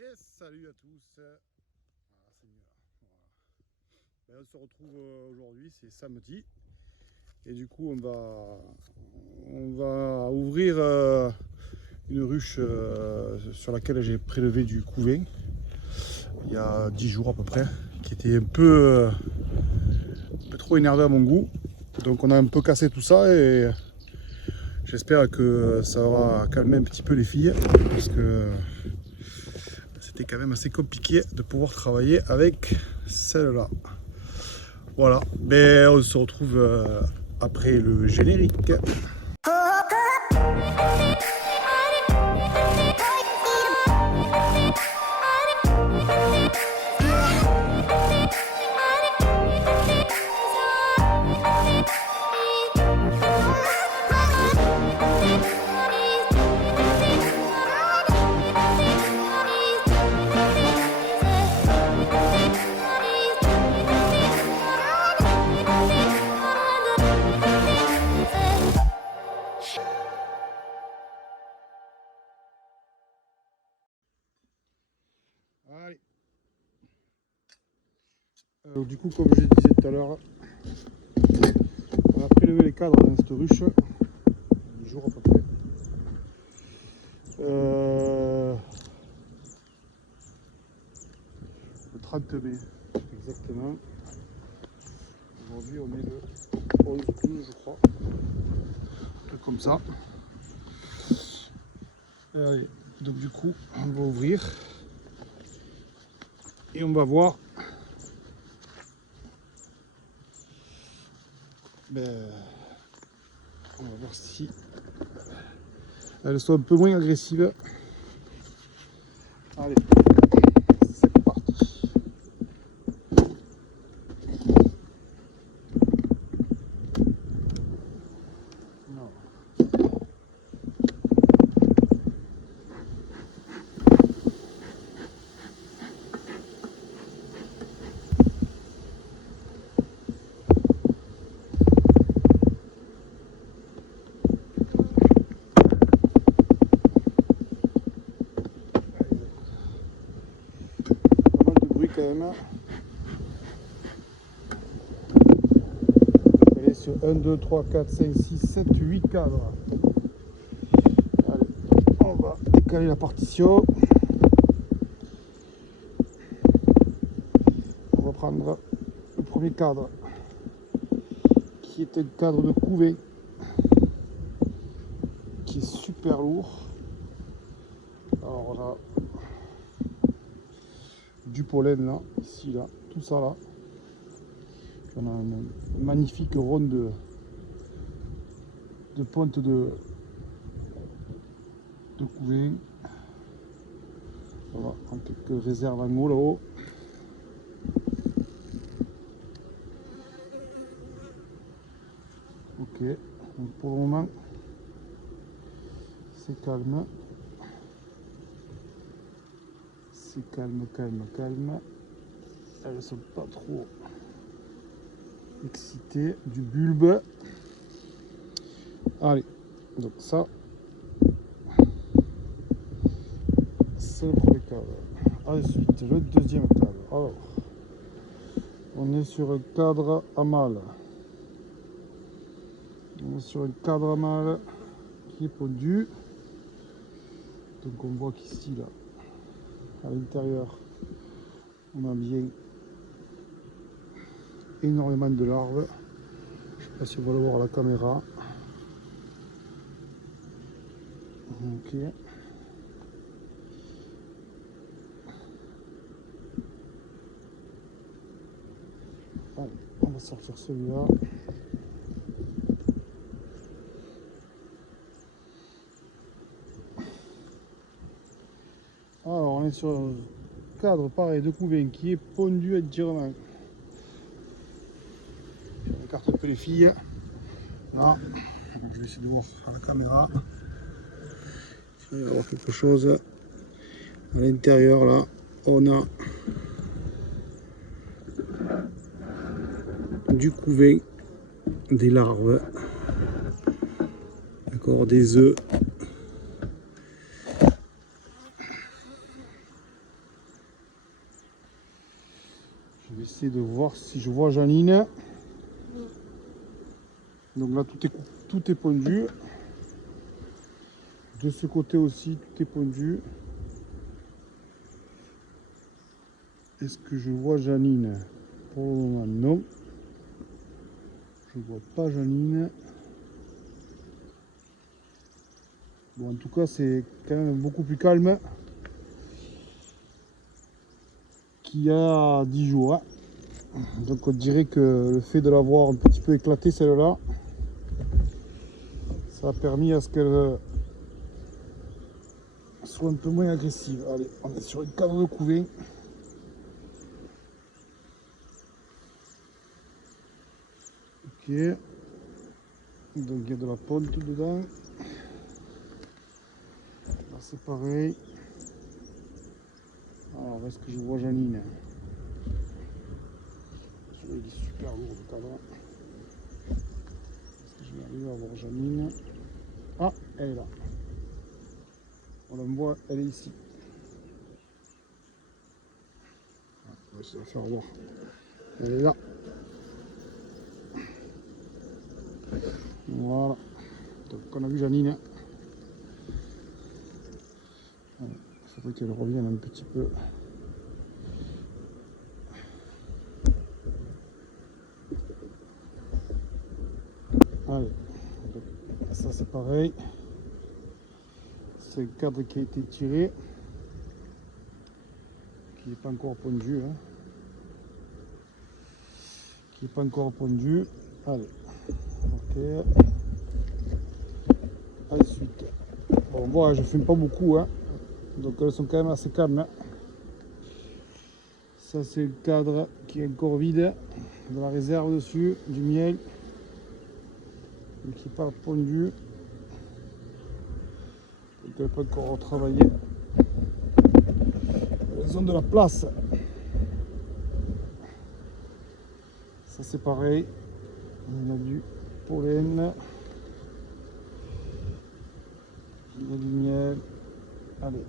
Et salut à tous. Voilà, c'est mieux là. Voilà. On se retrouve aujourd'hui, c'est samedi. Et du coup, on va ouvrir une ruche sur laquelle j'ai prélevé du couvain il y a 10 jours à peu près, qui était un peu trop énervé à mon goût. Donc on a un peu cassé tout ça et j'espère que ça aura calmé un petit peu les filles, parce que c'était quand même assez compliqué de pouvoir travailler avec celle-là. Voilà, mais on se retrouve après le générique. Allez. Du coup, comme je disais tout à l'heure, on a prélevé les cadres dans cette ruche, 10 jours à peu près. Le 30 mai, exactement. Aujourd'hui, on est le 11-12, je crois. Un truc comme ça. Allez, donc du coup, on va ouvrir. Et on va voir. On va voir si elles sont un peu moins agressives. Allez, c'est parti. Non. Pas mal de bruit quand même. Elle est sur 1, 2, 3, 4, 5, 6, 7, 8 cadres. Allez, on va décaler la partition. On va prendre le premier cadre, qui est un cadre de couvée, qui est super lourd. Alors là, du pollen là, ici là, tout ça là. On a une magnifique ronde de pointe de couvain. Voilà, en quelques réserves en haut là-haut. Ok, donc pour le moment, c'est calme. C'est calme, calme, calme. Elles ne sont pas trop excitées du bulbe. Allez, donc ça, c'est le premier cadre. Ensuite, le deuxième cadre. Alors, on est sur un cadre à mâle. On est sur un cadre à mâle qui est pondu. Donc on voit qu'ici, là, à l'intérieur, on a bien énormément de larves. Je ne sais pas si on va le voir à la caméra. Ok. Allez, on va sortir celui-là. Alors on est sur un cadre pareil de couvain qui est pondu entièrement. On écarte un peu les filles. Là, je vais essayer de voir à la caméra. Il va y avoir quelque chose. À l'intérieur là, on a du couvain, des larves, d'accord, des œufs. vais essayer de voir si je vois Janine. Donc là, tout est pondu. De ce côté aussi, tout est pondu. Est-ce que je vois Janine? Pour le moment, non. Je ne vois pas Janine. Bon, en tout cas, c'est quand même beaucoup plus calme qu'il y a 10 jours. Hein. Donc on dirait que le fait de l'avoir un petit peu éclaté, celle-là, ça a permis à ce qu'elle soit un peu moins agressive. Allez, on est sur une cadre de couvée. Ok. Donc il y a de la ponte dedans. Là c'est pareil. Alors est-ce que je vois Janine? Il est super lourd le cadre. Est-ce que je vais arriver à voir Janine? Ah, elle est là. On la voit, elle est ici. On va essayer de la faire voir. Elle est là. Voilà. Donc on a vu Janine. Il faudrait qu'elle revienne un petit peu. Allez. Donc, ça c'est pareil. C'est le cadre qui a été tiré. Qui n'est pas encore pondu. Hein. Qui n'est pas encore pondu. Allez. Ok. Ensuite. Bon, voilà, je ne fume pas beaucoup. Hein. Donc elles sont quand même assez calmes. Hein. Ça c'est le cadre qui est encore vide. De la réserve dessus. Du miel. Mais qui n'est pas pondu. Donc elle n'est pas encore retravaillé. Elles ont de la place. Ça c'est pareil. Il y a du pollen. Il y a du miel. Allez.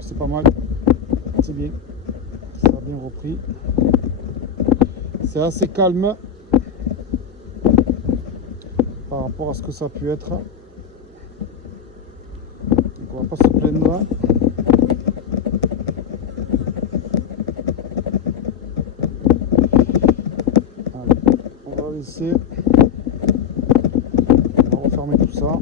C'est pas mal. C'est bien. Ça a bien repris. C'est assez calme par rapport à ce que ça a pu être. Donc on va pas se plaindre. Allez, on va laisser. On va refermer tout ça.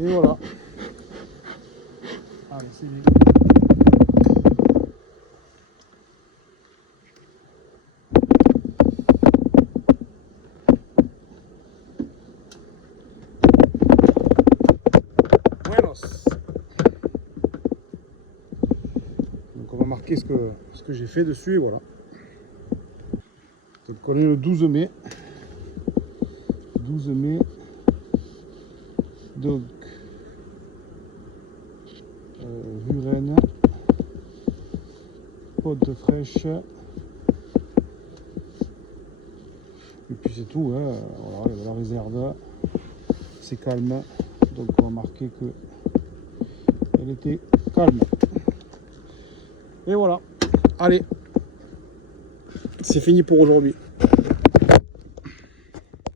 Et voilà. Allez, c'est bien. Donc on va marquer ce que j'ai fait dessus et voilà. Donc on est le 12 mai. 12 mai. Donc Vuren, pote fraîche. Et puis c'est tout. Hein. Voilà, il y a de la réserve. C'est calme. Donc on va marquer que elle était calme. Et voilà. Allez. C'est fini pour aujourd'hui.